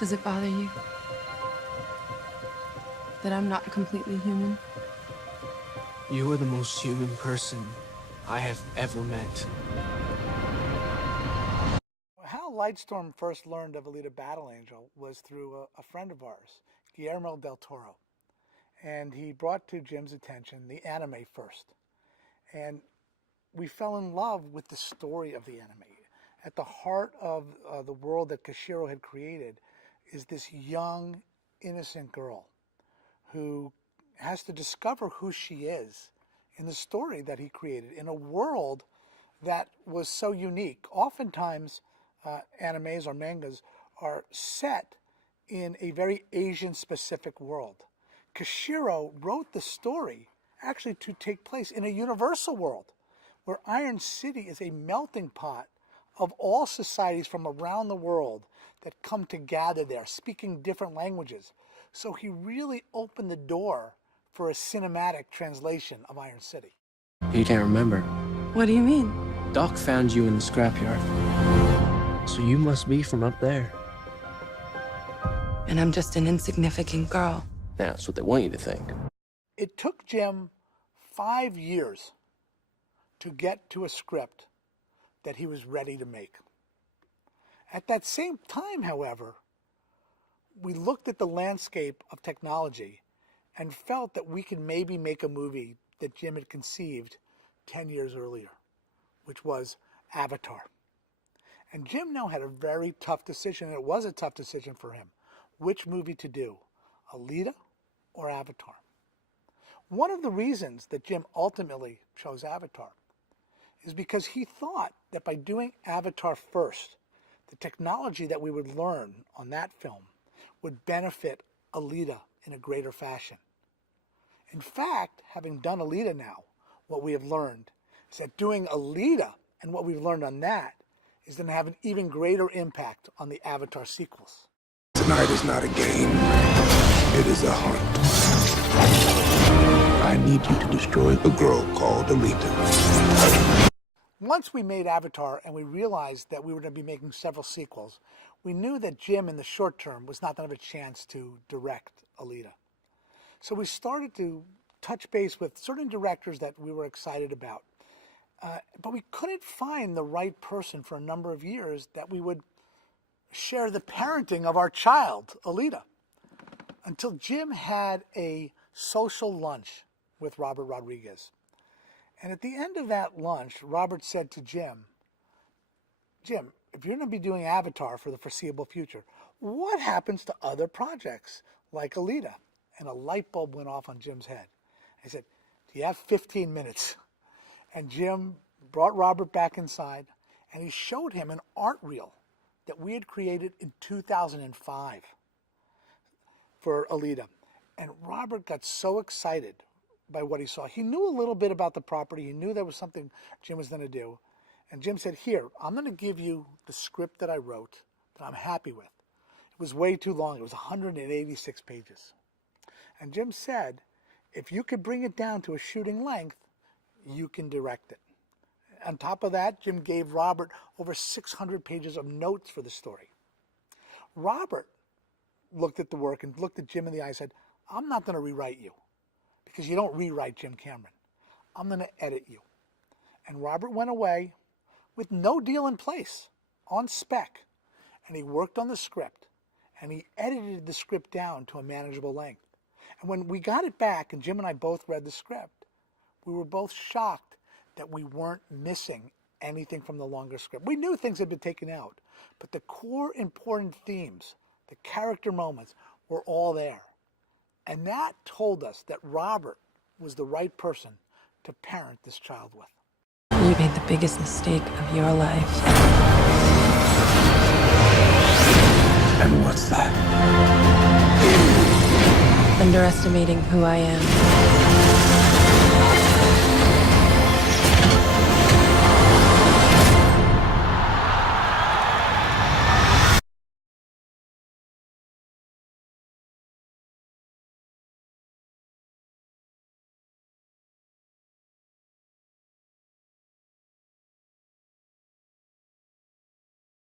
Does it bother you that I'm not completely human? You are the most human person I have ever met. How Lightstorm first learned of Alita Battle Angel was through a friend of ours, Guillermo del Toro. And he brought to Jim's attention the anime first. And we fell in love with the story of the anime. At the heart of the world that Kashiro had created is this young, innocent girl who has to discover who she is in the story that he created, in a world that was so unique. Oftentimes, animes or mangas are set in a very Asian-specific world. Kashiro wrote the story actually to take place in a universal world where Iron City is a melting pot of all societies from around the world that come to gather there, speaking different languages. So he really opened the door for a cinematic translation of Iron City. You can't remember. What do you mean? Doc found you in the scrapyard. So you must be from up there. And I'm just an insignificant girl. That's what they want you to think. It took Jim 5 years to get to a script that he was ready to make. At that same time, however, we looked at the landscape of technology and felt that we could maybe make a movie that Jim had conceived 10 years earlier, which was Avatar. And Jim now had a very tough decision, and it was a tough decision for him, which movie to do, ALITA or Avatar. One of the reasons that Jim ultimately chose Avatar is because he thought that by doing Avatar first, the technology that we would learn on that film would benefit ALITA in a greater fashion. In fact, having done ALITA now, what we have learned is that doing ALITA and what we've learned on that is going to have an even greater impact on the Avatar sequels. Tonight is not a game. It is a hunt. I need you to destroy a girl called ALITA. Once we made Avatar and we realized that we were going to be making several sequels, we knew that Jim in the short term was not going to have a chance to direct ALITA. So we started to touch base with certain directors that we were excited about. But we couldn't find the right person for a number of years that we would share the parenting of our child, ALITA, until Jim had a social lunch with Robert Rodriguez. And at the end of that lunch, Robert said to Jim, Jim, if you're going to be doing Avatar for the foreseeable future, what happens to other projects like ALITA? And a light bulb went off on Jim's head. I said, do you have 15 minutes? And Jim brought Robert back inside, and he showed him an art reel that we had created in 2005 for ALITA. And Robert got so excited by what he saw. He knew a little bit about the property. He knew there was something Jim was going to do. And Jim said, here, I'm going to give you the script that I wrote that I'm happy with. It was way too long. It was 186 pages. And Jim said, if you could bring it down to a shooting length, you can direct it. On top of that, Jim gave Robert over 600 pages of notes for the story. Robert looked at the work and looked at Jim in the eye and said, I'm not going to rewrite you because you don't rewrite Jim Cameron. I'm going to edit you. And Robert went away with no deal in place, on spec. And he worked on the script, and he edited the script down to a manageable length. And when we got it back, and Jim and I both read the script, we were both shocked that we weren't missing anything from the longer script. We knew things had been taken out, but the core important themes, the character moments, were all there. And that told us that Robert was the right person to parent this child with. You made the biggest mistake of your life. And what's that? Underestimating who I am.